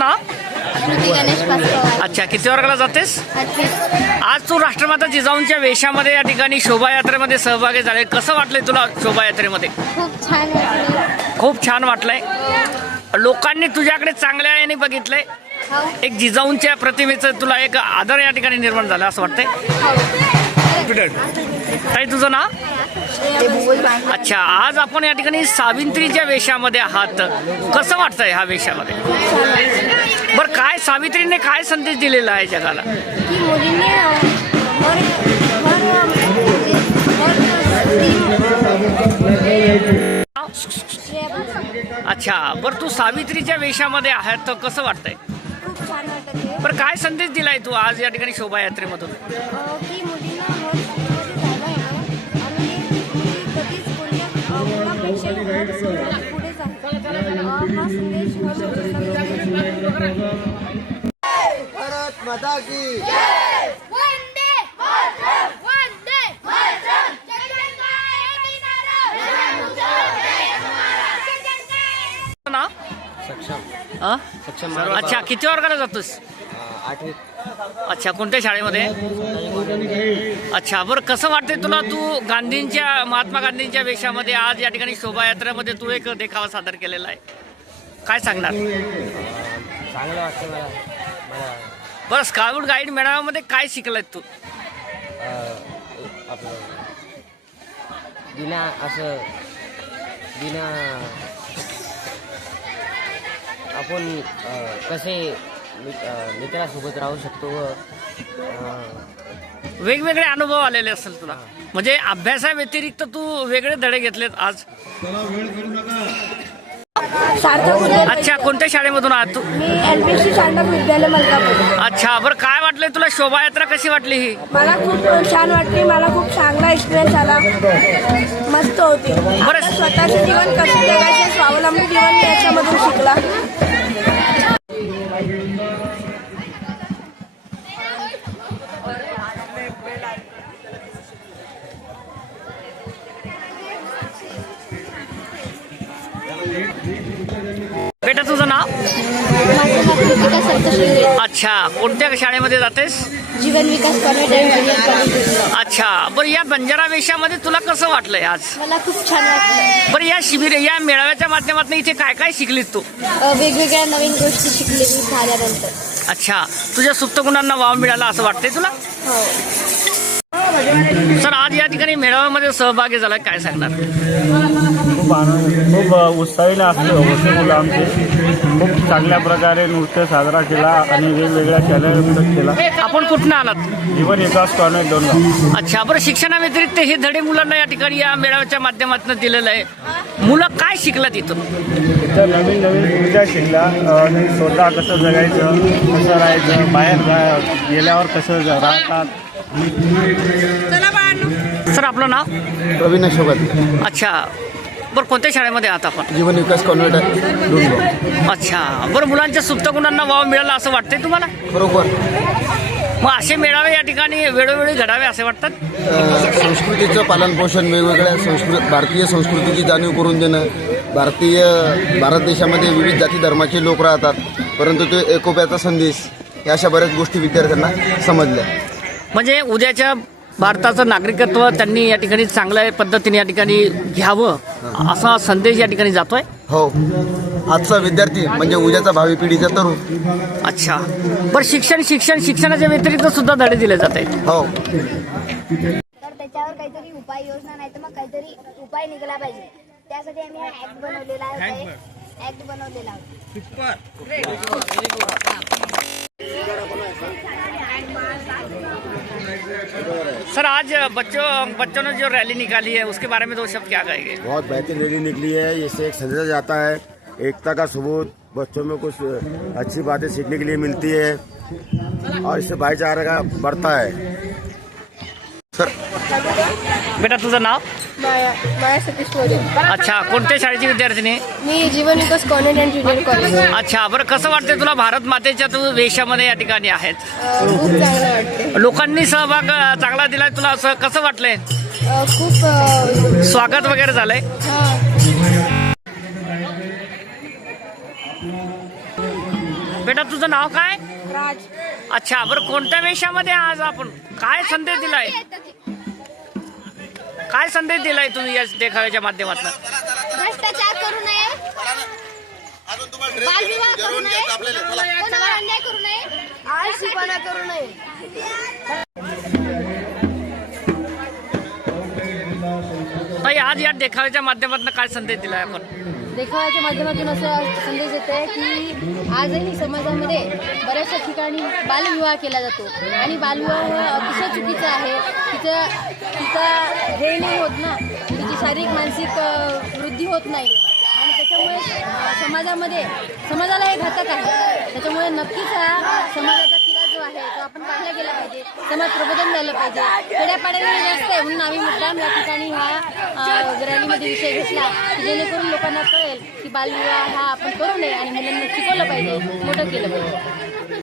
ना श्रुती गणेश पासवान. अच्छा, किती वर्गाला जातेस? 8वी. आज तू राष्ट्रमाता जिजाऊंच्या वेशामध्ये या ठिकाणी शोभायात्रेमध्ये सहभागी झाले. कसं वाटलंय तुला शोभायात्रेमध्ये? खूप छान वाटलं. खूप छान वाटलंय. लोकांनी तुझ्याकडे चांगल्या याने बघितलंय. हो. एक जिजाऊंच्या प्रतिमेचं तुला एक आदर या ठिकाणी निर्माण झाला असं वाटतंय. ताई, तुझं नाव? अच्छा, आज आपण या ठिकाणी सावित्रीच्या वेशामध्ये आहात. कसं वाटतंय ह्या वेशामध्ये? बरं, काय सावित्रीने काय संदेश दिलेला आहे जगाला? की मुलींनी अच्छा, बरं, तू सावित्रीच्या वेशामध्ये आहात तर कसं वाटतंय? खूप छान वाटत. बरं, काय संदेश दिलाय तू आज या ठिकाणी शोभायात्रेमधून? की मुलींना आणि मुली कधीच कोणत्या मुलापेक्षा पुढे जातात. हा संदेश भारत माता की वंदे मातरम, वंदे मातरम. ना सक्षम सक्षम अच्छा, किती वर्गाला जातोस? 8वी. अच्छा, कोणत्या शाळेमध्ये? अच्छा, बरं, कसं वाटतंय तुला? तू महात्मा गांधींच्या वेशामध्ये आज या ठिकाणी शोभायात्रेमध्ये तू एक देखावा सादर केलेला आहे. काय सांगणार? चांगलं वाटतं मला. बरं, स्काउट गाईड मेळाव्यामध्ये काय शिकलाय तू? आपलं बिना आपण कसे मित्रासोबत राहू शकतो व वेगवेगळे अनुभव आलेले असेल तुला. म्हणजे अभ्यासाव्यतिरिक्त तू वेगळे धडे घेतलेत आज. अच्छा, कोणत्या शाळेमधून आहात तू? मी LPC शारदा विद्यालय मलकापूर. अच्छा, बरं, काय वाटलंय तुला? शोभायात्रा कशी वाटली ही? मला खूप छान वाटली. मला खूप चांगला एक्सपिरियन्स आला. मस्त होती. बरं. स्वतःचे जीवन कसे जगायचे, स्वावलंबी जीवन मी याच्यामधून शिकला. बेटा, तुझं नाव? माझं नाव कृतिका सप्तशृंगी. अच्छा, कोणत्या शाळेमध्ये जातेस? जीवन विकास कॉन्व्हेंट ज्युनियर कॉलेज. अच्छा, बरं, या बंजारा वेशामध्ये तुला कसं वाटलंय आज? मला खूप छान वाटलं. बरं, या मेळाव्याच्या माध्यमातून इथे काय काय शिकलीस तू? वेगवेगळ्या नवीन गोष्टी शिकले मी झाल्यानंतर. अच्छा, तुझ्या सुप्त गुणांना वाव मिळाला असं वाटतंय तुला? हो. सर, आज या ठिकाणी मेळाव्यामध्ये सहभागी झाला, काय सांगणार? खूप आनंद, खूप उत्साहीने असले होते मुलं आमचे. खूप चांगल्या प्रकारे नृत्य साजरा केला आणि वेगवेगळ्या चॅनल केला. आपण कुठनं आलात? जीवन विकास कॉन्व्हेंट 2. अच्छा, बरं, शिक्षणाव्यतिरिक्त हे धडे मुलांना या ठिकाणी या मेळाव्याच्या माध्यमातून दिलेलं आहे. मुलं काय शिकलं तिथून? इथं नवीन नवीन ऊर्जा शिकला. स्वतः कसं जगायचं, कसं राहायचं, बाहेर गेल्यावर कसं राहतात. सर, आपलं नाव? प्रवीण सोबत अच्छा, बरं, कोणत्या शाळेमध्ये आहात आपण? जीवन विकास कॉन्व्हेंट. अच्छा, बरं, मुलांच्या सुप्त गुणांना वाव मिळाला असं वाटतंय तुम्हाला? बरोबर. मग असे मेळावे या ठिकाणी वेळोवेळी घडावे असे वाटतात? संस्कृतीचं पालनपोषण, वेगवेगळ्या भारतीय संस्कृतीची जाणीव करून देणं. भारत देशामध्ये विविध जाती धर्माचे लोक राहतात, परंतु ते एकोप्याचा संदेश, या अशा बऱ्याच गोष्टी विद्यार्थ्यांना समजल्या. म्हणजे उद्याच्या भारताचं नागरिकत्व त्यांनी या ठिकाणी चांगल्या पद्धतीने या ठिकाणी घ्यावं असा संदेश या ठिकाणी जातोय. हो, आजचा विद्यार्थी म्हणजे उद्याचा भावी पिढीचा तरुण. अच्छा, बरं, शिक्षणाच्या व्यतिरिक्त सुद्धा धडे दिले जात आहेत. हो. तर त्याच्यावर काहीतरी उपाययोजना नाही तर मग काहीतरी उपाय निघाला पाहिजे. त्यासाठी आम्ही ऍक्ट बनवलेला आहे. ऍक्ट बनवलेला सर, आज बच्चों ने जो रैली निकाली है उसके बारे में दो शब्द क्या कहेंगे? बहुत बेहतरीन रैली निकली है. इससे एक संदेश जाता है, एकता का सबूत, बच्चों में कुछ अच्छी बातें सीखने के लिए मिलती है और इससे भाईचारा का बढ़ता है. बेटा, तुझं नाव? माया सतीश मोरे. अच्छा, कोणत्या शाळेची विद्यार्थिनी? मी जीवन विकास कॉन्व्हेंट ज्युनियर कॉलेज. अच्छा, बरं, कसं वाटतंय तुला? भारत मातेच्या तू वेशामध्ये या ठिकाणी आहेत. खूप चांगलं वाटते. लोकांनी सहभाग चांगला दिलाय तुला, असं कसं वाटलंय? खूप स्वागत वगैरे झालंय? बेटा तुझं नाव काय? राज. अच्छा, बरं कोणत्या वेशामध्ये आज आपण काय संदेश दिलाय? काय संदेश दिलाय तुम्ही या देखाव्याच्या माध्यमातून? भ्रष्टाचार करू नये, बालविवाह करू नये, कोणावर अन्याय करू नये, आळशीपणा करू नये. ताई, आज या देखाव्याच्या माध्यमातून काय संदेश दिलाय आपण? देखाव्याच्या माध्यमातून असं संदेश येतोय की आजही समाजामध्ये बऱ्याचशा ठिकाणी बालविवाह केला जातो आणि बालविवाह हा अतिशय चुकीचा आहे. तिचा हे नाही होत ना, तिची शारीरिक मानसिक वृद्धी होत नाही आणि त्याच्यामुळे समाजाला हे घातक आहे. त्याच्यामुळे नक्कीच हा समाजाचा किडा जो आहे तो आपण काढला गेला पाहिजे. समाज प्रबोधन झालं पाहिजे. खेड्यापाड्याने जास्त आहे म्हणून आम्ही मुद्दाम या ठिकाणी हा रॅलीमध्ये विषय घेतला की जेणेकरून लोकांना कळेल की बालविवाह हा आपण करू नये आणि मुलांना शिकवलं पाहिजे, मोठं केलं पाहिजे.